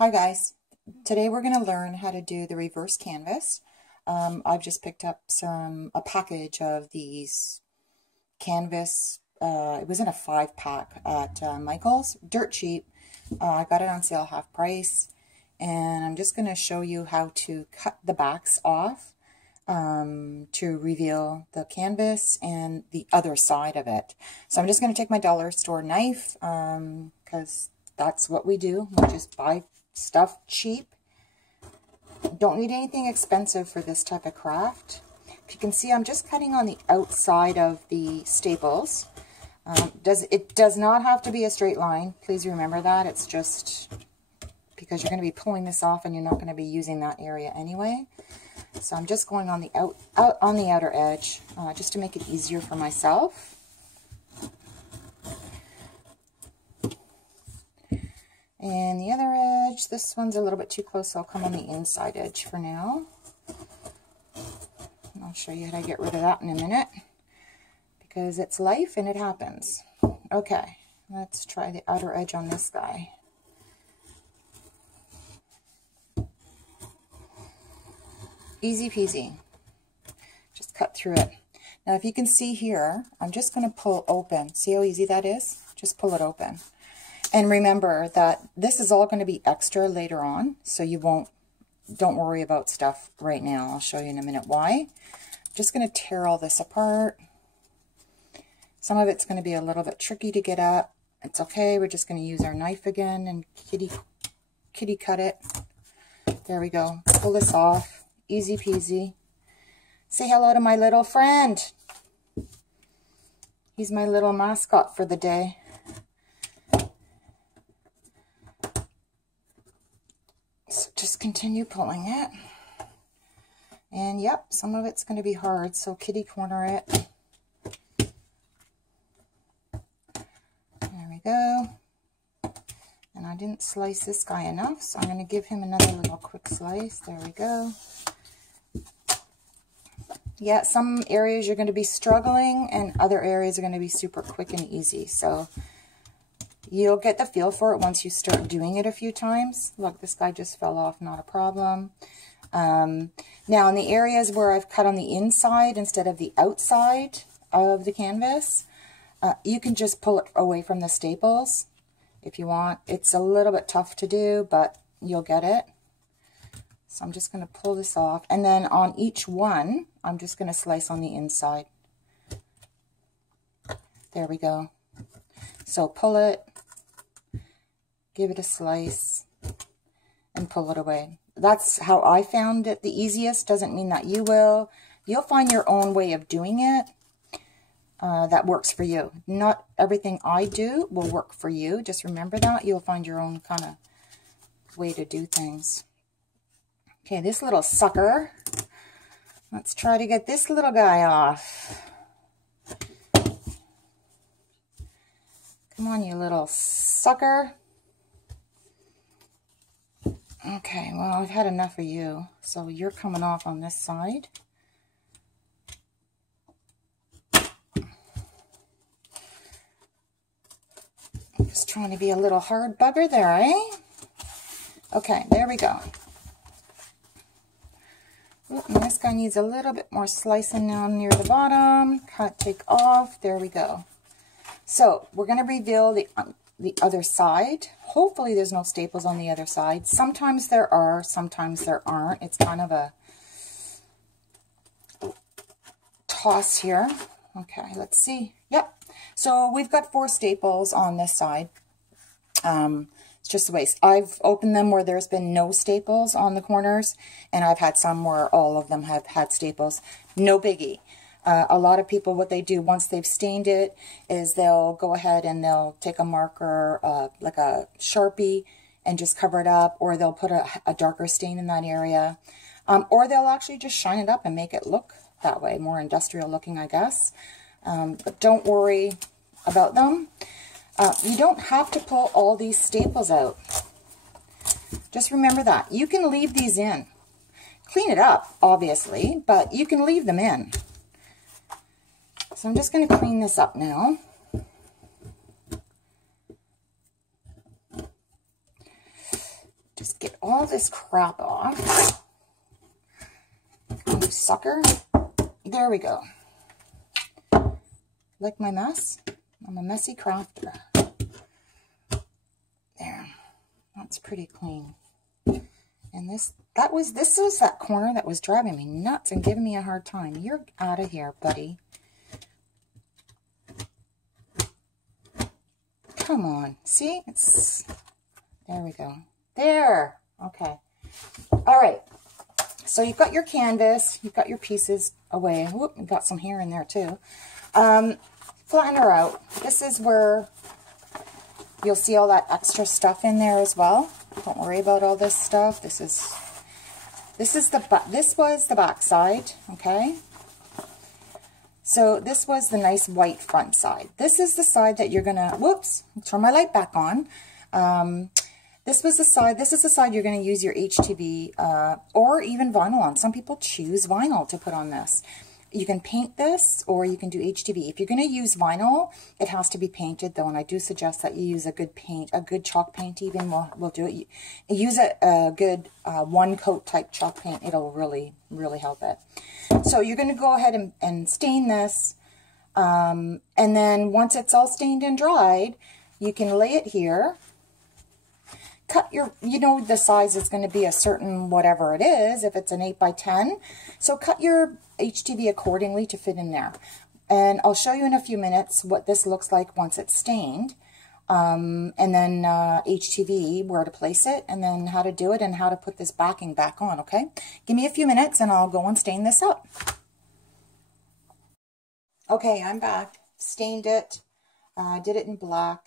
Hi guys, today we're going to learn how to do the reverse canvas. I've just picked up a package of these canvas. It was in a 5-pack at Michael's, dirt cheap. I got it on sale half price, and I'm just going to show you how to cut the backs off to reveal the canvas and the other side of it. So I'm just going to take my dollar store knife because that's what we do. We just buy stuff cheap. Don't need anything expensive for this type of craft. If you can see, I'm just cutting on the outside of the staples. It does not have to be a straight line. Please remember that. It's just because you're going to be pulling this off and you're not going to be using that area anyway. So I'm just going on the out on the outer edge just to make it easier for myself. And the other edge, this one's a little bit too close, so I'll come on the inside edge for now. And I'll show you how to get rid of that in a minute, because it's life and it happens. Okay, let's try the outer edge on this guy. Easy peasy. Just cut through it. Now if you can see here, I'm just going to pull open. See how easy that is? Just pull it open. And remember that this is all going to be extra later on, so you don't worry about stuff right now. I'll show you in a minute why. I'm just going to tear all this apart. Some of it's going to be a little bit tricky to get at. It's okay. We're just going to use our knife again and kitty cut it. There we go. Pull this off. Easy peasy. Say hello to my little friend. He's my little mascot for the day. So just continue pulling it. And yep, some of it's going to be hard, so kitty corner it. There we go. And I didn't slice this guy enough, so I'm going to give him another little quick slice. There we go. Yeah, some areas you're going to be struggling, and other areas are going to be super quick and easy. So you'll get the feel for it once you start doing it a few times. Look, this guy just fell off, not a problem. Now, in the areas where I've cut on the inside instead of the outside of the canvas, you can just pull it away from the staples if you want. It's a little bit tough to do, but you'll get it. So I'm just going to pull this off. And then on each one, I'm just going to slice on the inside. There we go. So pull it, give it a slice, and pull it away. That's how I found it the easiest. Doesn't mean that you will. You'll find your own way of doing it that works for you. Not everything I do will work for you. Just remember that. You'll find your own kind of way to do things. Okay, this little sucker. Let's try to get this little guy off. Come on, you little sucker. Okay, well, I've had enough of you. So you're coming off on this side. Just trying to be a little hard bugger there, eh? Okay, there we go. Ooh, and this guy needs a little bit more slicing down near the bottom. Cut, take off. There we go. So we're going to reveal the other side. Hopefully there's no staples on the other side. Sometimes there are, sometimes there aren't. It's kind of a toss here. Okay, let's see. Yep. So we've got 4 staples on this side. It's just a waste. I've opened them where there's been no staples on the corners, and I've had some where all of them have had staples. No biggie. A lot of people, what they do once they've stained it is they'll go ahead and they'll take a marker, like a Sharpie, and just cover it up, or they'll put a darker stain in that area, or they'll actually just shine it up and make it look that way, more industrial looking, I guess. But don't worry about them. You don't have to pull all these staples out. Just remember that. You can leave these in. Clean it up, obviously, but you can leave them in. So I'm just going to clean this up now. Just all this crap off. You sucker. There we go. Like my mess? I'm a messy crafter. There. That's pretty clean. And this was that corner that was driving me nuts and giving me a hard time. You're out of here, buddy. Come on. See? There we go. There. Okay. All right. So you've got your canvas. You've got your pieces away. Whoop, you've got some hair in there too. Flatten her out. This is where you'll see all that extra stuff in there as well. Don't worry about all this stuff. This was the back side, okay? So this was the nice white front side. This is the side that you're gonna, whoops, turn my light back on. This is the side you're gonna use your HTV or even vinyl on. Some people choose vinyl to put on this. You can paint this or you can do HTV. If you're going to use vinyl, it has to be painted though, and I do suggest that you use a good paint, a good chalk paint even will do it. Use a good one coat type chalk paint. It'll really, really help it. So you're going to go ahead and stain this, and then once it's all stained and dried, you can lay it here. Cut your, you know, the size is going to be a certain whatever it is, if it's an 8 by 10. So cut your HTV accordingly to fit in there. And I'll show you in a few minutes what this looks like once it's stained. And then HTV, where to place it, and then how to do it, and how to put this backing back on, okay? Give me a few minutes and I'll go and stain this up. Okay, I'm back. Stained it. Did it in black.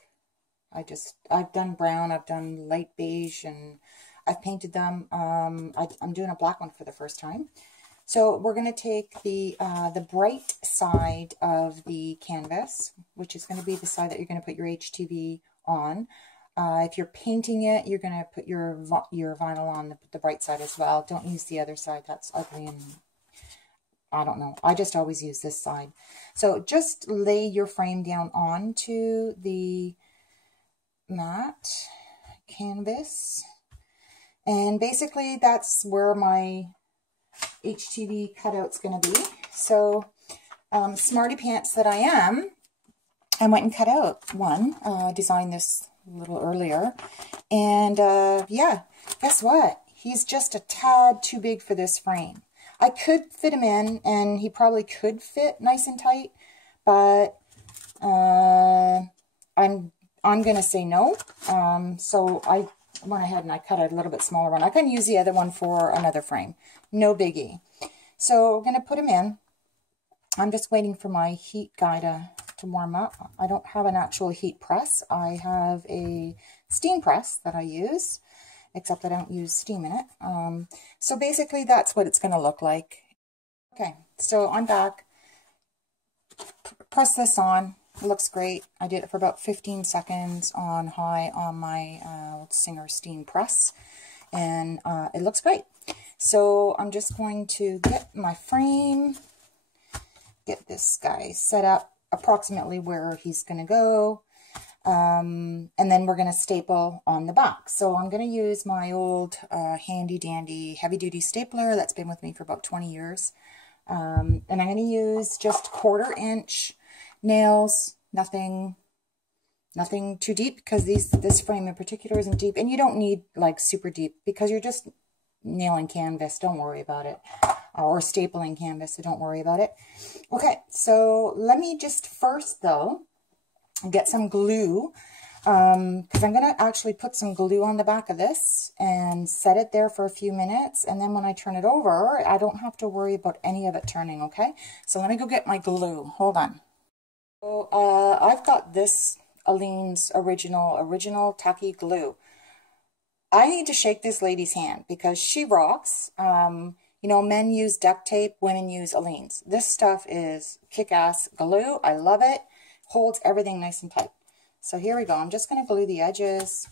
I've done brown, I've done light beige, and I've painted them. I'm doing a black one for the first time. So we're going to take the bright side of the canvas, which is going to be the side that you're going to put your HTV on. If you're painting it, you're going to put your vinyl on the bright side as well. Don't use the other side. That's ugly and I don't know. I just always use this side. So just lay your frame down onto the matte canvas, and basically that's where my HTV cutout's going to be. So smarty pants that I am, I went and cut out one, designed this a little earlier, and yeah, guess what, he's just a tad too big for this frame. I could fit him in, and he probably could fit nice and tight, but I'm going to say no. So I went ahead and I cut a little bit smaller one. I can use the other one for another frame. No biggie. So we're going to put them in. I'm just waiting for my heat guy to warm up. I don't have an actual heat press. I have a steam press that I use, except I don't use steam in it. So basically that's what it's going to look like. Okay, so I'm back. Press this on. It looks great. I did it for about 15 seconds on high on my Singer steam press, and it looks great. So I'm just going to get my frame, get this guy set up approximately where he's going to go, and then we're going to staple on the back. So I'm going to use my old handy dandy heavy duty stapler that's been with me for about 20 years, and I'm going to use just 1/4 inch nails, nothing too deep, because this frame in particular isn't deep, and you don't need like super deep because you're just nailing canvas. Don't worry about it, or stapling canvas, so don't worry about it. Okay, so let me just first though get some glue, because I'm going to actually put some glue on the back of this and set it there for a few minutes, and then when I turn it over, I don't have to worry about any of it turning, okay? So let me go get my glue. Hold on. So I've got this Aleene's original tacky glue. I need to shake this lady's hand because she rocks. You know, men use duct tape, women use Aleene's. This stuff is kick-ass glue. I love it. Holds everything nice and tight. So here we go. I'm just going to glue the edges.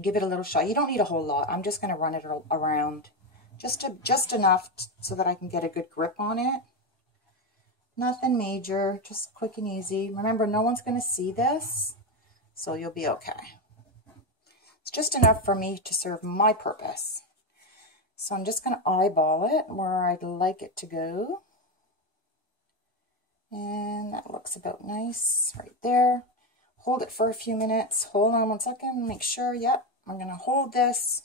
Give it a little shot. You don't need a whole lot. I'm just going to run it around just enough so that I can get a good grip on it. Nothing major, just quick and easy. Remember, no one's going to see this, so you'll be okay. It's just enough for me to serve my purpose. So I'm just going to eyeball it where I'd like it to go. And that looks about nice right there. Hold it for a few minutes. Hold on 1 second. Make sure, yep, I'm going to hold this.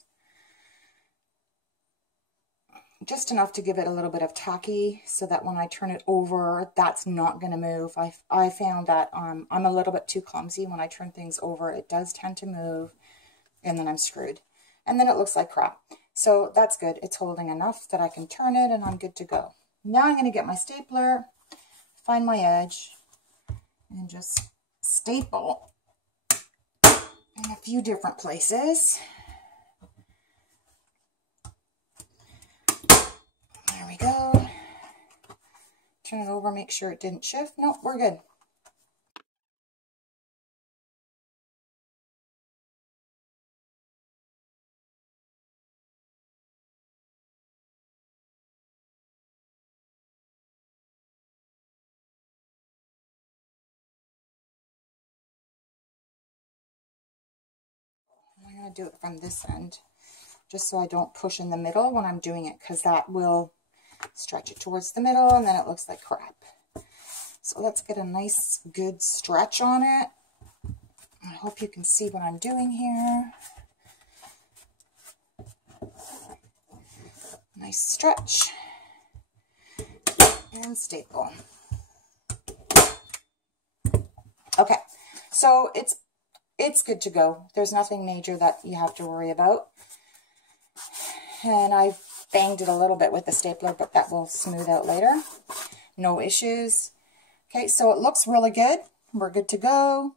Just enough to give it a little bit of tacky so that when I turn it over, that's not going to move. I found that I'm a little bit too clumsy. When I turn things over, it does tend to move, and then I'm screwed. And then it looks like crap. So that's good. It's holding enough that I can turn it, and I'm good to go. Now I'm going to get my stapler, find my edge, and just staple in a few different places. There we go. Turn it over, make sure it didn't shift. Nope, we're good. I'm going to do it from this end, just so I don't push in the middle when I'm doing it, because that will stretch it towards the middle, and then it looks like crap. So let's get a nice, good stretch on it. I hope you can see what I'm doing here. Nice stretch. And staple. Okay, so it's good to go. There's nothing major that you have to worry about. And I've banged it a little bit with the stapler, but that will smooth out later. No issues. Okay, so it looks really good. We're good to go.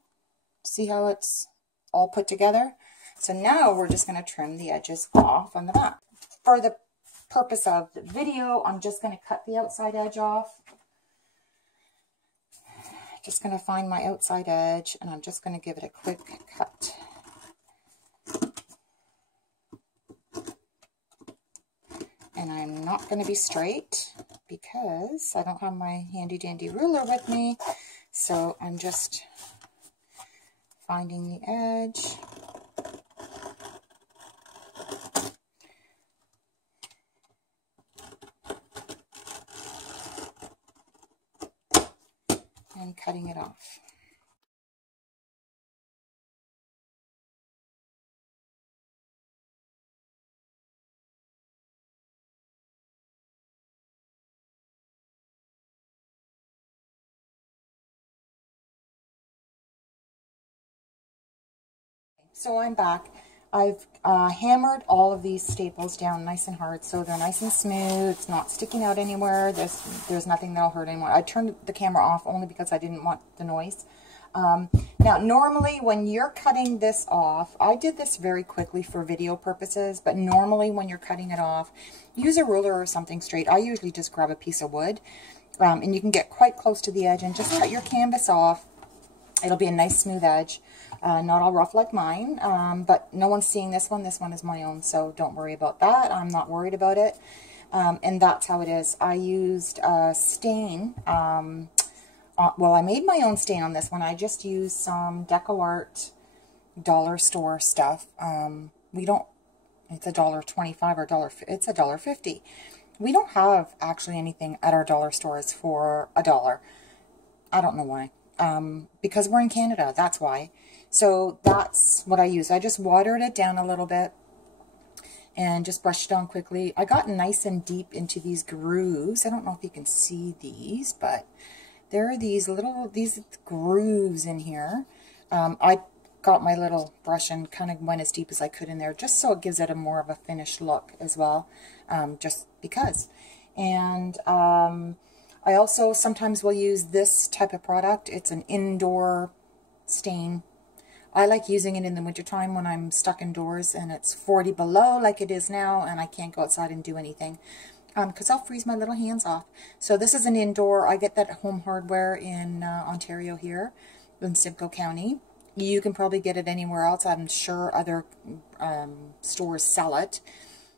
See how it's all put together? So now we're just going to trim the edges off on the back. For the purpose of the video, I'm just going to cut the outside edge off. Just going to find my outside edge, and I'm just going to give it a quick cut. And I'm not going to be straight because I don't have my handy dandy ruler with me. So I'm just finding the edge. And cutting it off. So I'm back. I've hammered all of these staples down nice and hard so they're nice and smooth. It's not sticking out anywhere. There's nothing that'll hurt anymore. I turned the camera off only because I didn't want the noise. Now, normally when you're cutting this off, I did this very quickly for video purposes, but normally when you're cutting it off, use a ruler or something straight. I usually just grab a piece of wood, and you can get quite close to the edge and just cut your canvas off. It'll be a nice smooth edge. Not all rough like mine, but no one's seeing this one. This one is my own, so don't worry about that. I'm not worried about it. And that's how it is. I used stain. Well, I made my own stain on this one. I just used some Deco Art dollar store stuff. It's $1.25 or it's $1.50. We don't have actually anything at our dollar stores for $1. I don't know why. Because we're in Canada, that's why. So that's what I use. I just watered it down a little bit and just brushed it on quickly. I got nice and deep into these grooves. I don't know if you can see these, but there are these grooves in here. I got my little brush and kind of went as deep as I could in there, just so it gives it a more of a finished look as well, just because. And I also sometimes will use this type of product. It's an indoor stain. I like using it in the wintertime when I'm stuck indoors and it's 40 below like it is now and I can't go outside and do anything because I'll freeze my little hands off. So this is an indoor. I get that at Home Hardware in Ontario here in Simcoe County. You can probably get it anywhere else. I'm sure other stores sell it.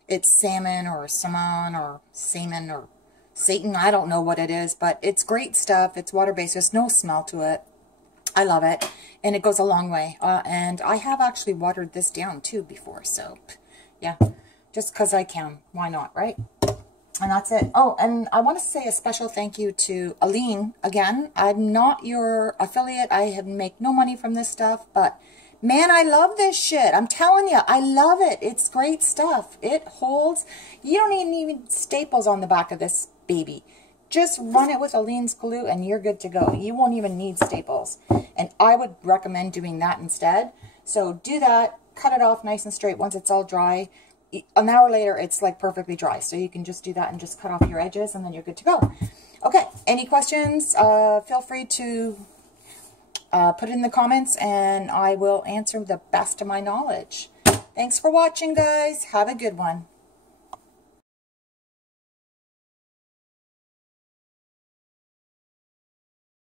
It's salmon or salmon or salmon or Satan. I don't know what it is, but it's great stuff. It's water-based. There's no smell to it. I love it, and it goes a long way. And I have actually watered this down too before, so yeah, just because I can. Why not, right? And that's it. Oh, and I want to say a special thank you to Aline again. I'm not your affiliate. I have make no money from this stuff, but man, I love this shit. I'm telling you, I love it. It's great stuff. It holds. You don't even need staples on the back of this baby. Just run it with Aline's glue and you're good to go. You won't even need staples. And I would recommend doing that instead. So do that. Cut it off nice and straight once it's all dry. An hour later, it's like perfectly dry. So you can just do that and just cut off your edges and then you're good to go. Okay, any questions? Feel free to put it in the comments and I will answer the best of my knowledge. Thanks for watching, guys. Have a good one.